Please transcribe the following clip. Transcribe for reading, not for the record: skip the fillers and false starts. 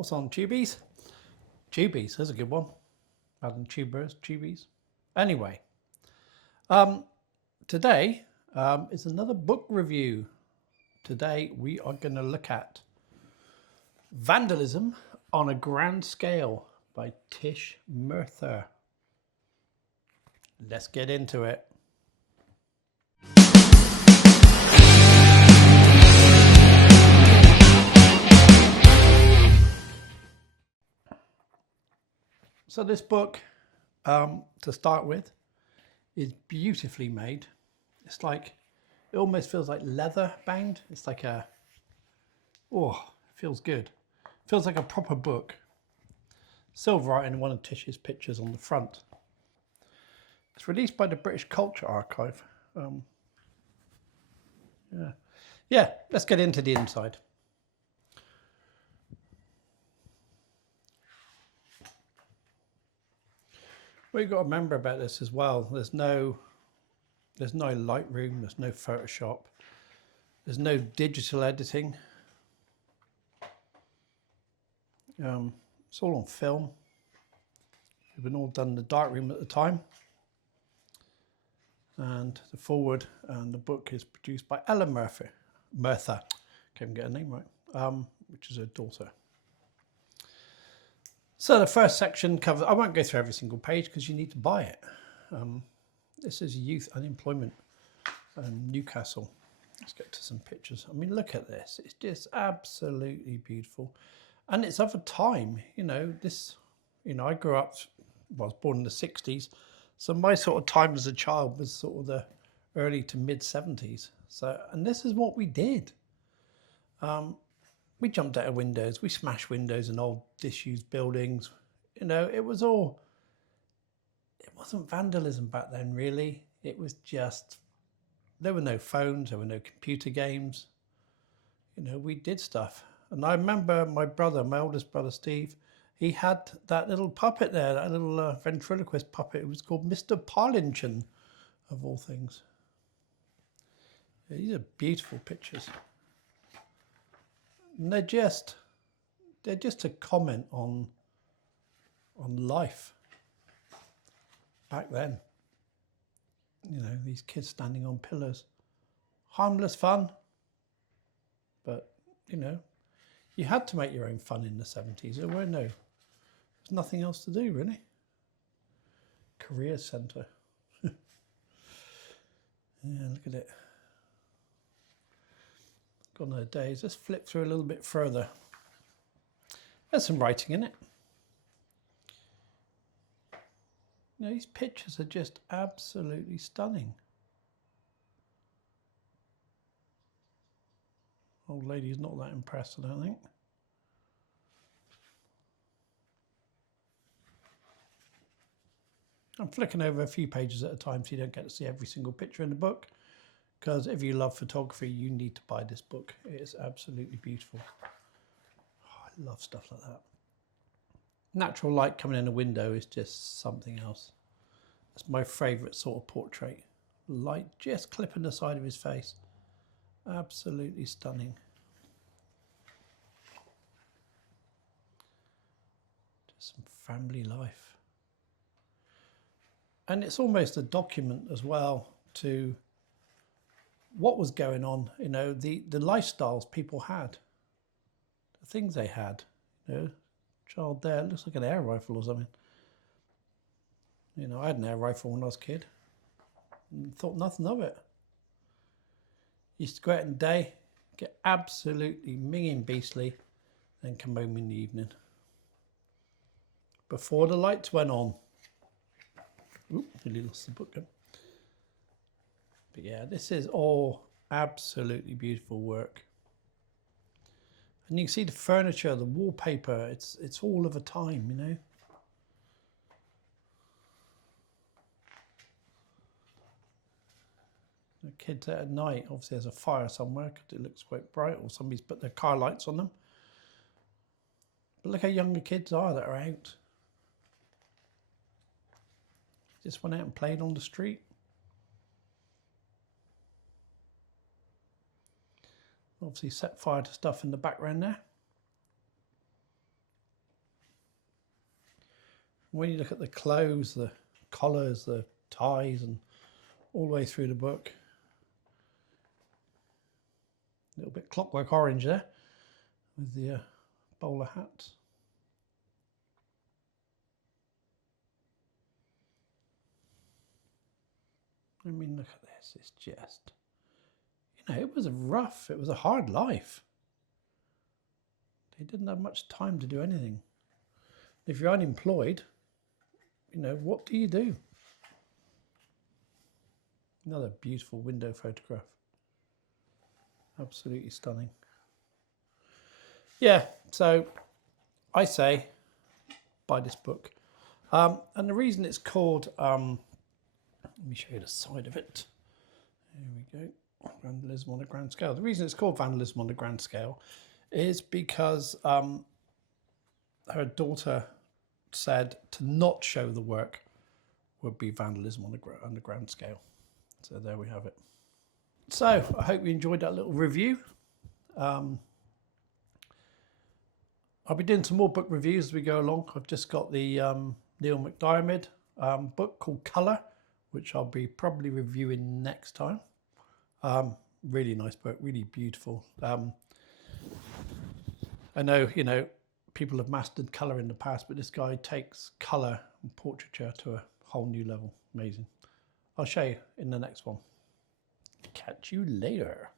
What's on Tubies? Tubies, that's a good one. Rather than tubers, Tubies. Anyway, today is another book review. Today we are going to look at Vandalism on a Grand Scale by Tish Murtha. Let's get into it. So this book, to start with, is beautifully made. It's like, it almost feels like leather bound. It's like it feels good. Feels like a proper book. Silver art in one of Tish's pictures on the front. It's released by the British Culture Archive. Yeah, let's get into the inside. What you've got to remember about this as well, there's no Lightroom, there's no Photoshop, there's no digital editing. It's all on film. It's been all done in the darkroom at the time. And the foreword and the book is produced by Ellen Murtha. Can't even get her name right, which is her daughter. So the first section covers, I won't go through every single page because you need to buy it. This is youth unemployment in Newcastle. Let's get to some pictures. I mean, look at this. It's just absolutely beautiful. And it's of a time, I grew up, I was born in the 60s. So my sort of time as a child was sort of the early to mid 70s. So, and this is what we did. We jumped out of windows, we smashed windows in old disused buildings. It wasn't vandalism back then, really. It was just, there were no phones, there were no computer games. We did stuff. And I remember my oldest brother, Steve, he had that little puppet there, that little ventriloquist puppet. It was called Mr. Parlinson, of all things. Yeah, these are beautiful pictures. And they're just a comment on life back then. These kids standing on pillars. Harmless fun. But, you had to make your own fun in the 70s. There's nothing else to do, really. Career centre. Yeah, look at it. Gone are the days. Let's flip through a little bit further. There's some writing in it. These pictures are just absolutely stunning. Old lady's not that impressed, I don't think. I'm flicking over a few pages at a time so you don't get to see every single picture in the book. Because if you love photography, you need to buy this book. It is absolutely beautiful. Oh, I love stuff like that. Natural light coming in a window is just something else. That's my favourite sort of portrait. Light just clipping the side of his face. Absolutely stunning. Just some family life. And it's almost a document as well to what was going on, the lifestyles people had, the things they had. Child there, looks like an air rifle or something. I had an air rifle when I was a kid and thought nothing of it. Used to go out in the day, get absolutely minging beastly, then come home in the evening. Before the lights went on. Oop, nearly lost the book. But yeah, this is all absolutely beautiful work. And you can see the furniture, the wallpaper, it's all of a time, The kids out at night, obviously there's a fire somewhere because it looks quite bright, or somebody's put their car lights on them. But look how young the kids are that are out. Just went out and played on the street. Obviously set fire to stuff in the background there. When you look at the clothes, the collars, the ties, and all the way through the book, a little bit clockwork orange there with the bowler hats. I mean, look at this. It's just, you know, it was a hard life. They didn't have much time to do anything. If you're unemployed, you know, what do you do? Another beautiful window photograph. Absolutely stunning. Yeah, so I say buy this book. And the reason it's called, let me show you the side of it. There we go. Vandalism on a grand scale. The reason it's called Vandalism on a Grand Scale is because her daughter said to not show the work would be vandalism on a grand scale. So there we have it. So I hope you enjoyed that little review. I'll be doing some more book reviews as we go along. I've just got the Neil MacDiarmid book called Colour, which I'll be probably reviewing next time. Really nice book, really beautiful. I know, you know, people have mastered colour in the past, but this guy takes colour and portraiture to a whole new level. Amazing. I'll show you in the next one. Catch you later.